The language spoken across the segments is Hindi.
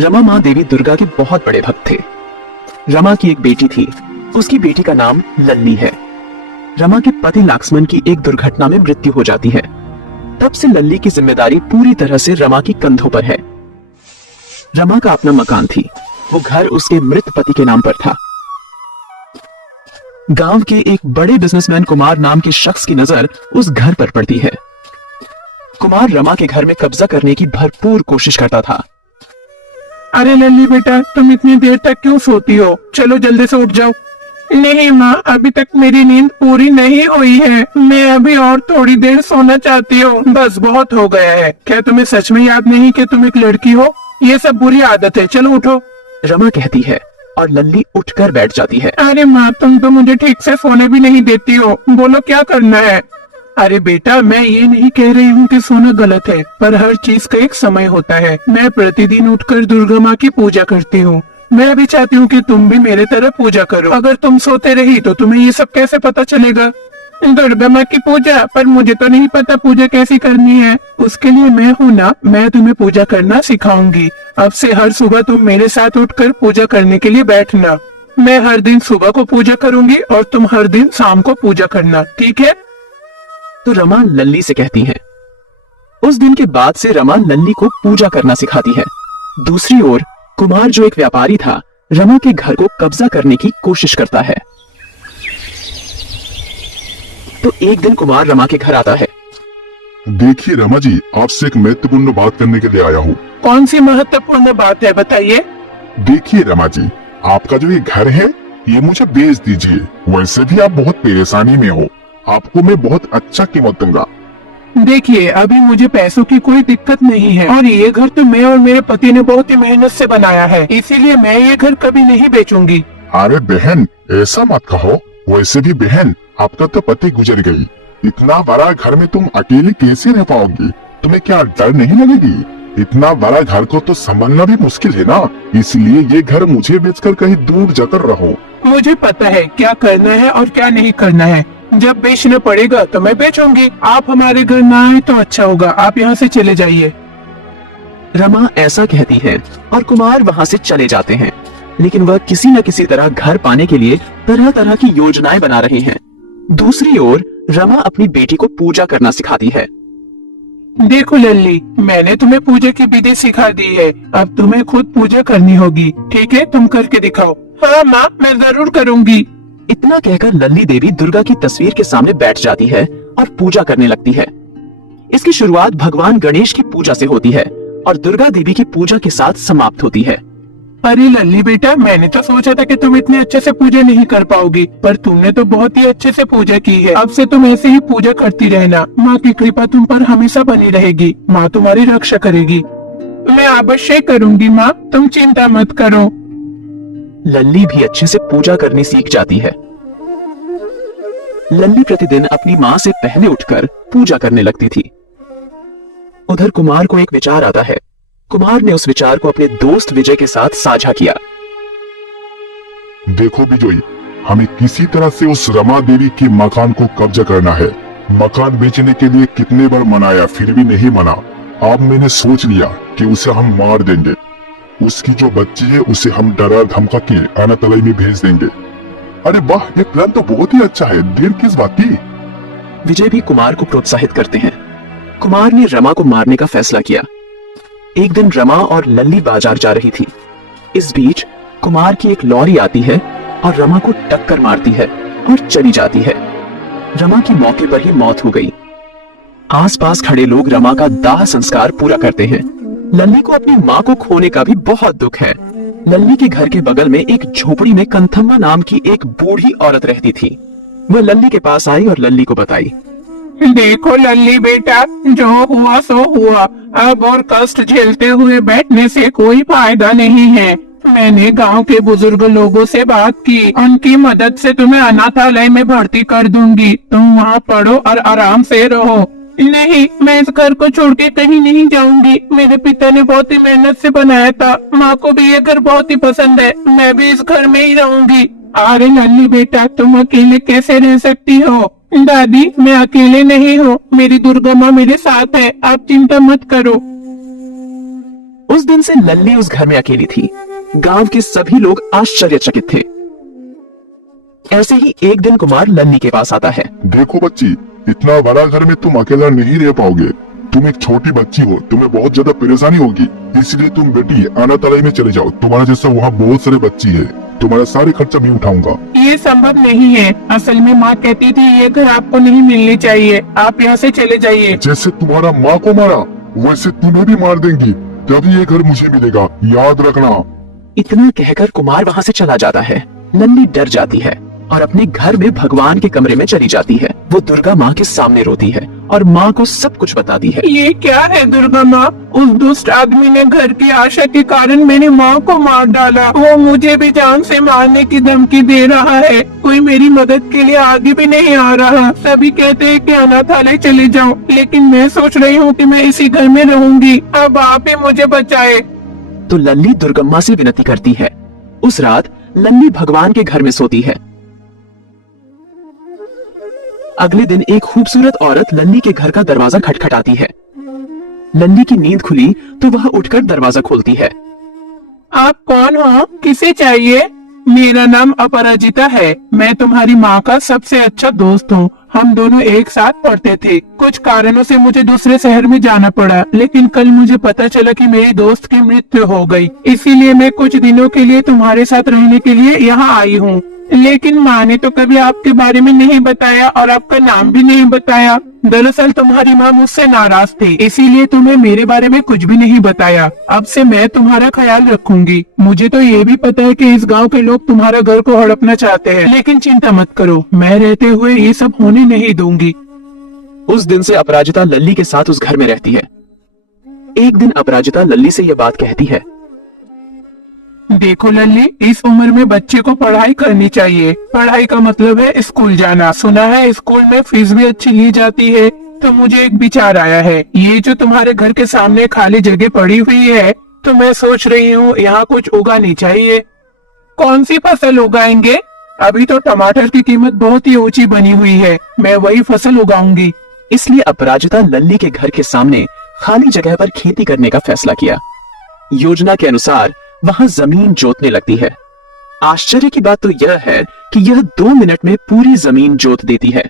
रमा माँ देवी दुर्गा के बहुत बड़े भक्त थे। रमा की एक बेटी थी, उसकी बेटी का नाम लल्ली है। रमा के पति लक्ष्मण की एक दुर्घटना में मृत्यु हो जाती है। तब से लल्ली की जिम्मेदारी पूरी तरह से रमा की कंधों पर है। रमा का अपना मकान थी, वो घर उसके मृत पति के नाम पर था। गांव के एक बड़े बिजनेसमैन कुमार नाम के शख्स की नजर उस घर पर पड़ती है। कुमार रमा के घर में कब्जा करने की भरपूर कोशिश करता था। अरे लल्ली बेटा, तुम इतनी देर तक क्यों सोती हो? चलो जल्दी से उठ जाओ। नहीं माँ, अभी तक मेरी नींद पूरी नहीं हुई है। मैं अभी और थोड़ी देर सोना चाहती हूँ। बस बहुत हो गया है। क्या तुम्हें सच में याद नहीं कि तुम एक लड़की हो? ये सब बुरी आदत है, चलो उठो। रमा कहती है और लल्ली उठकर बैठ जाती है। अरे माँ, तुम तो मुझे ठीक से सोने भी नहीं देती हो। बोलो क्या करना है? अरे बेटा, मैं ये नहीं कह रही हूँ कि सोना गलत है, पर हर चीज का एक समय होता है। मैं प्रतिदिन उठकर दुर्गा माँ की पूजा करती हूँ। मैं भी चाहती हूँ कि तुम भी मेरे तरह पूजा करो। अगर तुम सोते रही तो तुम्हें ये सब कैसे पता चलेगा? दुर्गा माँ की पूजा? पर मुझे तो नहीं पता पूजा कैसी करनी है। उसके लिए मैं हूँ ना, मैं तुम्हें पूजा करना सिखाऊंगी। अब से हर सुबह तुम मेरे साथ उठकर पूजा करने के लिए बैठना। मैं हर दिन सुबह को पूजा करूंगी और तुम हर दिन शाम को पूजा करना, ठीक है? तो रमा लल्ली से कहती है। उस दिन के बाद से रमा लल्ली को पूजा करना सिखाती है। दूसरी ओर कुमार, जो एक व्यापारी था, रमा के घर को कब्जा करने की कोशिश करता है। तो एक दिन कुमार रमा के घर आता है। देखिए रमा जी, आपसे एक महत्वपूर्ण बात करने के लिए आया हूँ। कौन सी महत्वपूर्ण बात है, बताइए। देखिए रमा जी, आपका जो ये घर है ये मुझे बेच दीजिए। वैसे भी आप बहुत परेशानी में हो, आपको मैं बहुत अच्छा कीमत दूंगा। देखिए, अभी मुझे पैसों की कोई दिक्कत नहीं है और ये घर तो मैं और मेरे पति ने बहुत ही मेहनत से बनाया है, इसीलिए मैं ये घर कभी नहीं बेचूंगी। अरे बहन, ऐसा मत कहो। वैसे भी बहन, आपका तो पति गुजर गई। इतना बड़ा घर में तुम अकेली कैसे रह पाओगी? तुम्हें क्या डर नहीं लगेगी? इतना बड़ा घर को तो संभालना भी मुश्किल है ना, इसलिए ये घर मुझे बेचकर कहीं दूर जाकर रहो। मुझे पता है क्या करना है और क्या नहीं करना है। जब बेचना पड़ेगा तो मैं बेचूंगी। आप हमारे घर ना आए तो अच्छा होगा, आप यहाँ से चले जाइए। रमा ऐसा कहती है और कुमार वहाँ से चले जाते हैं, लेकिन वह किसी न किसी तरह घर पाने के लिए तरह तरह की योजनाएं बना रहे हैं। दूसरी ओर रमा अपनी बेटी को पूजा करना सिखाती है। देखो लल्ली, मैंने तुम्हें पूजा की विधि सिखा दी है। अब तुम्हें खुद पूजा करनी होगी, ठीक है? तुम करके दिखाओ। हाँ माँ, मैं जरूर करूँगी। इतना कहकर लल्ली देवी दुर्गा की तस्वीर के सामने बैठ जाती है और पूजा करने लगती है। इसकी शुरुआत भगवान गणेश की पूजा से होती है और दुर्गा देवी की पूजा के साथ समाप्त होती है। अरे लल्ली बेटा, मैंने तो सोचा था कि तुम इतने अच्छे से पूजा नहीं कर पाओगी, पर तुमने तो बहुत ही अच्छे से पूजा की है। अब से तुम ऐसे ही पूजा करती रहना। माँ की कृपा तुम पर हमेशा बनी रहेगी। माँ तुम्हारी रक्षा करेगी। मैं अवश्य करूँगी माँ, तुम चिंता मत करो। लल्ली भी अच्छे से पूजा करनी सीख जाती है। लल्ली प्रतिदिन अपनी माँ से पहले उठकर पूजा करने लगती थी। उधर कुमार को एक विचार आता है। कुमार ने उस विचार को अपने दोस्त विजय के साथ साझा किया। देखो विजय, हमें किसी तरह से उस रमा देवी के मकान को कब्जा करना है। मकान बेचने के लिए कितने बार मनाया, फिर भी नहीं मना। अब मैंने सोच लिया कि उसे हम मार देंगे। उसकी जो बच्ची है उसे हम डरा धमका के अनाथालय में भेज देंगे। अरे वाह, ये प्लान तो बहुत ही अच्छा है। देर किस बात की? विजय भी कुमार को प्रोत्साहित करते हैं। कुमार ने रमा को मारने का फैसला किया। एक दिन रमा और लल्ली बाजार जा रही थी। इस बीच कुमार की एक लॉरी आती है और रमा को टक्कर मारती है और चली जाती है। रमा की मौके पर ही मौत हो गई। आसपास खड़े लोग रमा का दाह संस्कार पूरा करते हैं। लल्ली को अपनी माँ को खोने का भी बहुत दुख है। लल्ली के घर के बगल में एक झोपड़ी में कंथम्मा नाम की एक बूढ़ी औरत रहती थी। वह लल्ली के पास आई और लल्ली को बताई। देखो लल्ली बेटा, जो हुआ सो हुआ। अब और कष्ट झेलते हुए बैठने से कोई फायदा नहीं है। मैंने गांव के बुजुर्ग लोगों से बात की, उनकी मदद से तुम्हें अनाथालय में भर्ती कर दूंगी। तुम वहाँ पढ़ो और आराम से रहो। नहीं, मैं इस घर को छोड़ के कहीं नहीं जाऊंगी। मेरे पिता ने बहुत ही मेहनत से बनाया था। माँ को भी ये घर बहुत ही पसंद है। मैं भी इस घर में ही रहूंगी। अरे लल्ली बेटा, तुम अकेले कैसे रह सकती हो? दादी, मैं अकेले नहीं हूँ। मेरी दुर्गा माँ मेरे साथ है। आप चिंता मत करो। उस दिन से लल्ली उस घर में अकेली थी। गांव के सभी लोग आश्चर्यचकित थे। ऐसे ही एक दिन कुमार लल्ली के पास आता है। देखो बच्ची, इतना बड़ा घर में तुम अकेला नहीं रह पाओगे। तुम एक छोटी बच्ची हो, तुम्हें बहुत ज्यादा परेशानी होगी, इसलिए तुम बेटी अनाथालय में चले जाओ। तुम्हारा जैसा वहाँ बहुत सारे बच्ची है, तुम्हारा सारे खर्चा मैं उठाऊंगा। ये संभव नहीं है। असल में माँ कहती थी ये घर आपको नहीं मिलनी चाहिए, आप यहाँ से चले जाइए। जैसे तुम्हारा माँ को मारा वैसे तुम्हें भी मार देंगी, तभी ये घर मुझे मिलेगा, याद रखना। इतना कहकर कुमार वहाँ से चला जाता है। लल्ली डर जाती है और अपने घर में भगवान के कमरे में चली जाती है। वो दुर्गा माँ के सामने रोती है और माँ को सब कुछ बताती है। ये क्या है दुर्गा माँ? उस दुष्ट आदमी ने घर की आशा के कारण मेरी माँ को मार डाला। वो मुझे भी जान से मारने की धमकी दे रहा है। कोई मेरी मदद के लिए आगे भी नहीं आ रहा। सभी कहते हैं कि अनाथालय चले जाओ, लेकिन मैं सोच रही हूँ कि मैं इसी घर में रहूंगी। अब आप ही मुझे बचाए। तो लल्ली दुर्गम्मा से विनती करती है। उस रात लल्ली भगवान के घर में सोती है। अगले दिन एक खूबसूरत औरत लल्ली के घर का दरवाजा खटखटाती है। लल्ली की नींद खुली तो वह उठकर दरवाजा खोलती है। आप कौन हो? किसे चाहिए? मेरा नाम अपराजिता है। मैं तुम्हारी माँ का सबसे अच्छा दोस्त हूँ। हम दोनों एक साथ पढ़ते थे। कुछ कारणों से मुझे दूसरे शहर में जाना पड़ा, लेकिन कल मुझे पता चला कि मेरी दोस्त की मृत्यु हो गई। इसीलिए मैं कुछ दिनों के लिए तुम्हारे साथ रहने के लिए यहाँ आई हूँ। लेकिन माँ ने तो कभी आपके बारे में नहीं बताया और आपका नाम भी नहीं बताया। दरअसल तुम्हारी माँ मुझसे नाराज थी, इसीलिए तुम्हें मेरे बारे में कुछ भी नहीं बताया। अब से मैं तुम्हारा ख्याल रखूंगी। मुझे तो ये भी पता है कि इस गांव के लोग तुम्हारा घर को हड़पना चाहते हैं, लेकिन चिंता मत करो, मैं रहते हुए ये सब होने नहीं दूंगी। उस दिन से अपराजिता लल्ली के साथ उस घर में रहती है। एक दिन अपराजिता लल्ली से यह बात कहती है। देखो लल्ली, इस उम्र में बच्चे को पढ़ाई करनी चाहिए। पढ़ाई का मतलब है स्कूल जाना। सुना है स्कूल में फीस भी अच्छी ली जाती है। तो मुझे एक विचार आया है। ये जो तुम्हारे घर के सामने खाली जगह पड़ी हुई है, तो मैं सोच रही हूँ यहाँ कुछ उगानी चाहिए। कौन सी फसल उगाएंगे? अभी तो टमाटर की कीमत बहुत ही ऊंची बनी हुई है। मैं वही फसल उगाऊंगी। इसलिए अपराजिता लल्ली के घर के सामने खाली जगह पर खेती करने का फैसला किया। योजना के अनुसार वहां जमीन जोतने लगती है। आश्चर्य की बात तो यह है कि यह 2 मिनट में पूरी जमीन जोत देती है।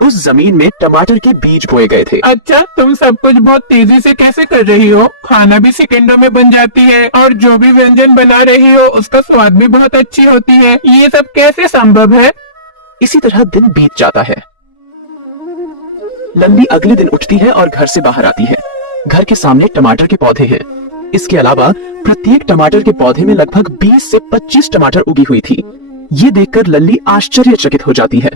उस जमीन में टमाटर के बीज बोए गए थे। अच्छा, तुम सब कुछ बहुत तेजी से कैसे कर रही हो? खाना भी सेकंडों में बन जाती है और जो भी व्यंजन बना रही हो उसका स्वाद भी बहुत अच्छी होती है। ये सब कैसे संभव है? इसी तरह दिन बीत जाता है। लल्ली अगले दिन उठती है और घर से बाहर आती है। घर के सामने टमाटर के पौधे हैं। इसके अलावा प्रत्येक टमाटर के पौधे में लगभग 20 से 25 टमाटर उगी हुई थी। ये देखकर लल्ली आश्चर्यचकित हो जाती है।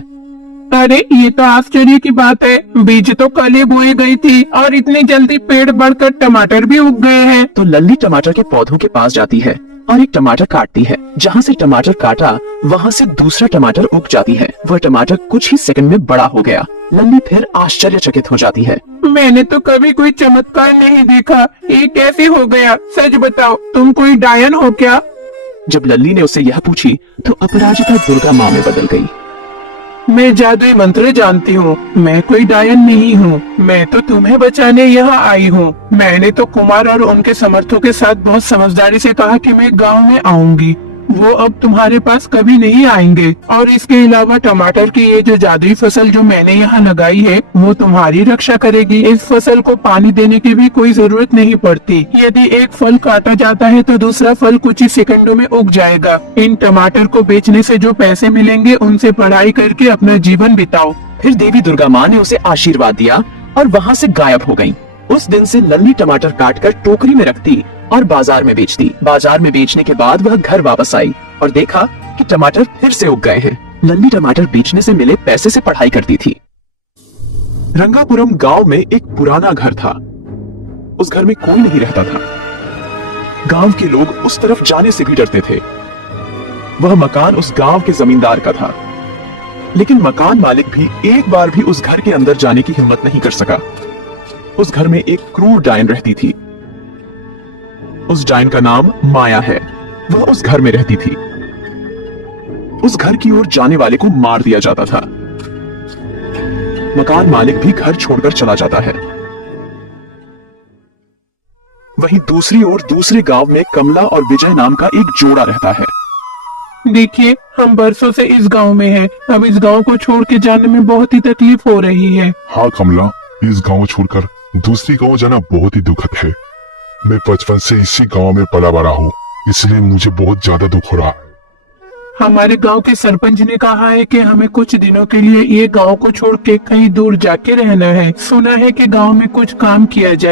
अरे ये तो आश्चर्य की बात है। बीज तो कल ही बोई गई थी और इतनी जल्दी पेड़ बढ़कर टमाटर भी उग गए हैं। तो लल्ली टमाटर के पौधों के पास जाती है और एक टमाटर काटती है। जहाँ से टमाटर काटा वहाँ से दूसरा टमाटर उग जाती है। वह टमाटर कुछ ही सेकंड में बड़ा हो गया। लल्ली फिर आश्चर्यचकित हो जाती है। मैंने तो कभी कोई चमत्कार नहीं देखा। ये कैसे हो गया? सच बताओ, तुम कोई डायन हो क्या? जब लल्ली ने उससे यह पूछी तो अपराजिता दुर्गा माँ में बदल गई। मैं जादुई मंत्र जानती हूँ। मैं कोई डायन नहीं हूँ। मैं तो तुम्हें बचाने यहाँ आई हूँ। मैंने तो कुमार और उनके समर्थकों के साथ बहुत समझदारी से कहा कि मैं गांव में आऊंगी। वो अब तुम्हारे पास कभी नहीं आएंगे। और इसके अलावा टमाटर की ये जो जादुई फसल जो मैंने यहाँ लगाई है वो तुम्हारी रक्षा करेगी। इस फसल को पानी देने की भी कोई जरूरत नहीं पड़ती। यदि एक फल काटा जाता है तो दूसरा फल कुछ ही सेकंडों में उग जाएगा। इन टमाटर को बेचने से जो पैसे मिलेंगे उनसे पढ़ाई करके अपना जीवन बिताओ। फिर देवी दुर्गा माँ ने उसे आशीर्वाद दिया और वहाँ से गायब हो गयी। उस दिन से लल्ली टमाटर काटकर टोकरी में रखती और बाजार में बेचती। बाजार में बेचने के बाद वह घर वापस आई और देखा कि टमाटर फिर से उग गए हैं। लल्ली टमाटर बेचने से मिले पैसे से पढ़ाई करती थी। रंगापुरम गांव में एक पुराना घर था। उस घर में कोई नहीं रहता था। गांव के लोग उस तरफ जाने से भी डरते थे। वह मकान उस गांव के जमींदार का था, लेकिन मकान मालिक भी एक बार भी उस घर के अंदर जाने की हिम्मत नहीं कर सका। उस घर में एक क्रूर डायन रहती थी। उस डायन का नाम माया है। वह उस घर में रहती थी। उस घर की ओर जाने वाले को मार दिया जाता था। मकान मालिक भी घर छोड़कर चला जाता है। वहीं दूसरी ओर दूसरे गांव में कमला और विजय नाम का एक जोड़ा रहता है। देखिए, हम बरसों से इस गांव में हैं। अब इस गांव को छोड़ के जाने में बहुत ही तकलीफ हो रही है। हाँ कमला, इस गांव छोड़कर दूसरी गांव जाना बहुत ही दुखद है। मैं बचपन से इसी गांव में पला बड़ा हूँ, इसलिए मुझे बहुत ज्यादा दुख हो रहा है। हमारे गांव के सरपंच ने कहा है कि हमें कुछ दिनों के लिए ये गांव को छोड़ के कहीं दूर जाके रहना है। सुना है कि गांव में कुछ काम किया जाए।